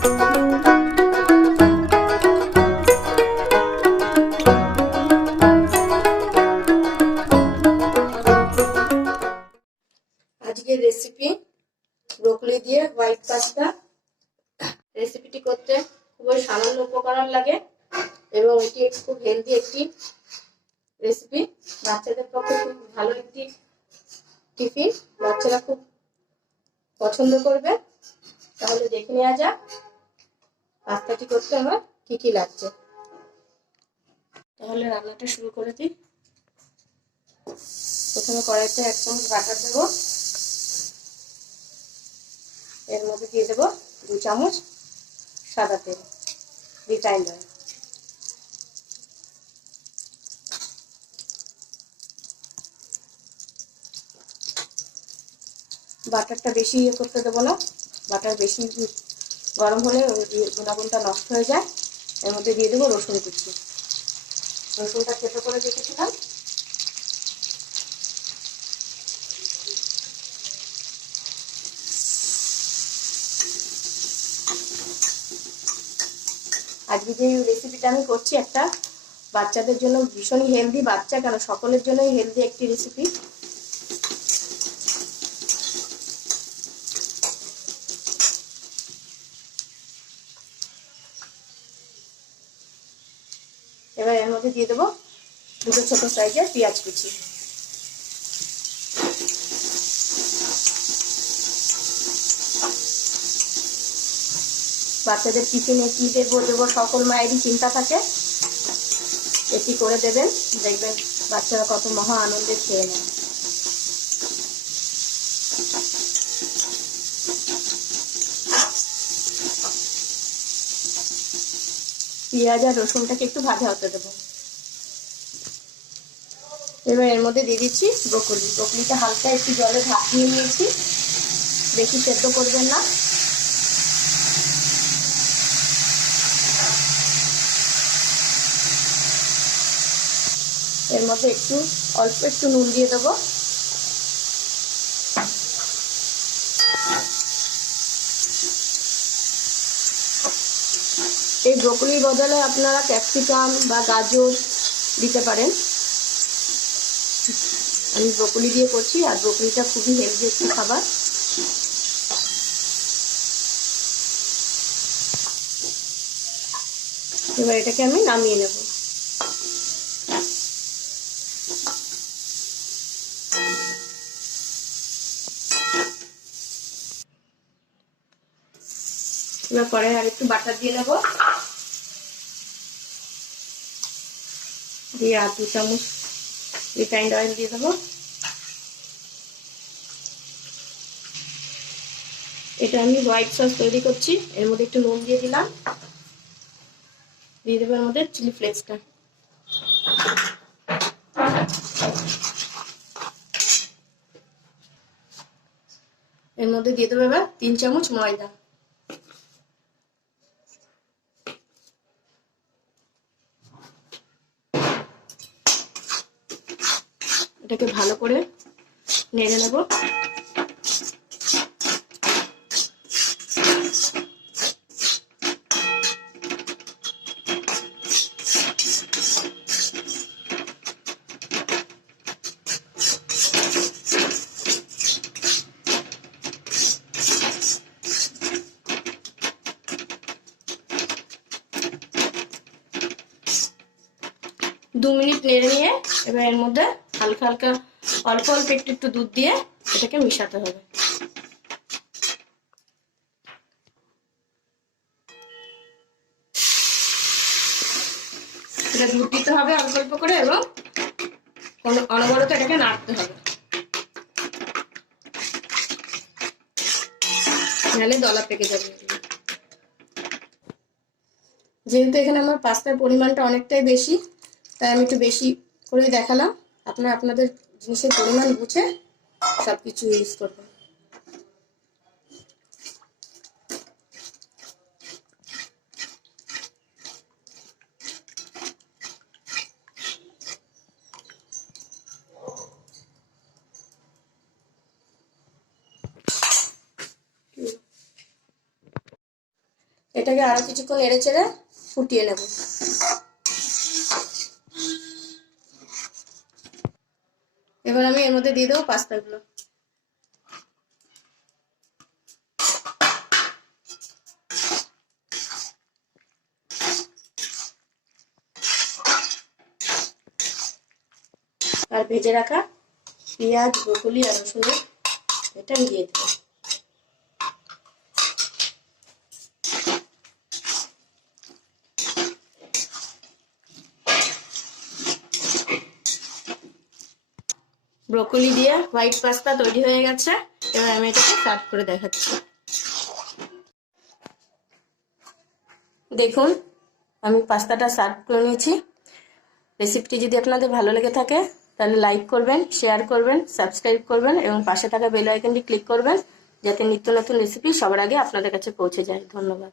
আজকের recipe broccoli দিয়ে white pasta. রেসিপিটি করতে খুবই সামান্য উপকরণ লাগে এবং এটি খুব হেলদি একটি রেসিপি। বাচ্চাদের পক্ষে খুব ভালো একটি টিফিন, বাচ্চারা খুব পছন্দ করবে। তাহলে দেখে নেওয়া যাক পাস্তাটি করতে আমার কি কি লাগছে। তাহলে রান্নাটা শুরু করে দিই। প্রথমে কড়াইতে 1 চামচ বাটার দেবো, এর মধ্যে দিয়ে দেবো 2 চামচ সাদা তেল, রিফাইন্ড অয়েল। বাটারটা বেশি করতে দেবো না, বাটার বেশি গরম হলে গুণাগুণটা নষ্ট হয়ে যায়। এর মধ্যে দিয়ে দেবো রসুন কুচি। রসুনটা থেতো করে রেখেছিলাম। আজকে যে রেসিপিটা আমি করছি একটা বাচ্চাদের জন্য ভীষণই হেলদি, বাচ্চা কেন সকলের জন্যই হেলদি একটি রেসিপি। এবার এর মধ্যে দিয়ে দেবো 2 ছোট সাইজের পেঁয়াজ কুচি। বাচ্চাদের টিফিনে কি দেবো সকল মায়েরই চিন্তা থাকে, এটি করে দেবেন, দেখবেন বাচ্চারা কত মহা আনন্দে খেয়ে নেয়। পেঁয়াজ আর রসুনটাকে একটু ভাজা হতে দেবো। এবার এর মধ্যে দিয়ে দিচ্ছি ব্রোকলি। ব্রোকলিটা হালকা একটু জলে ভাপিয়ে নিয়েছি, বেশি সেদ্ধ করবেন না। এর মধ্যে অল্প একটু নুন দিয়ে দেবো। এই ব্রোকলির বদলে আপনারা ক্যাপসিকাম বা গাজর দিতে পারেন। আমি ব্রোকলি দিয়ে করছি, আর ব্রোকলিটা খুবই হেলদি একটি খাবার। এবার এটাকে আমি নামিয়ে নেব। এবার কড়াই আর একটু বাটার দিয়ে নেব, দিয়ে আর 2 চামচ রিফাইন্ড অয়েল দিয়ে দেবো। এটা আমি হোয়াইট সস তৈরি করছি। এর মধ্যে একটু নুন দিয়ে দিলাম, দিয়ে দেবো এর মধ্যে চিলি ফ্লেক্সটা। এর মধ্যে দিয়ে দেবো এবার 3 চামচ ময়দা। এটাকে ভালো করে নেড়ে নেব। দু মিনিট নেড়ে নিয়ে এবার এর মধ্যে হালকা হালকা অল্প অল্প একটু দুধ দিয়ে এটাকে মিশাতে হবে। এটা দুধ দিতে হবে অল্প অল্প করে এবং অনবরত এটাকে নাড়তে হবে, নাহলে দলা পেকে যাবে। যেহেতু এখানে আমার পাস্তার পরিমাণটা অনেকটাই বেশি, তাই আমি একটু বেশি করে দেখালাম। আপনারা আপনাদের জিনিসের পরিমাণ বুঝে সবকিছু ইউজ করবেন। এটাকে আরো কিছুক্ষণ নেড়ে চেড়ে ফুটিয়ে নেব। এবার আমি এর মধ্যে দিয়ে দেবো পাস্তাগুলো। আর ভেজে রাখা পেঁয়াজ, ব্রকলি আর রসুন এটা আমি দিয়ে দেবো। ব্রকলি দিয়ে হোয়াইট পাস্তা তৈরি হয়ে গেছে। এবার আমি এটাকে সার্ভ করে দেখাচ্ছি। দেখুন আমি পাস্তাটা সার্ভ করে নিয়েছি। রেসিপিটি যদি আপনাদের ভালো লেগে থাকে তাহলে লাইক করবেন, শেয়ার করবেন, সাবস্ক্রাইব করবেন এবং পাশে থাকা বেল আইকনটি ক্লিক করবেন যাতে নিত্য নতুন রেসিপি সবার আগে আপনাদের কাছে পৌঁছে যায়। ধন্যবাদ।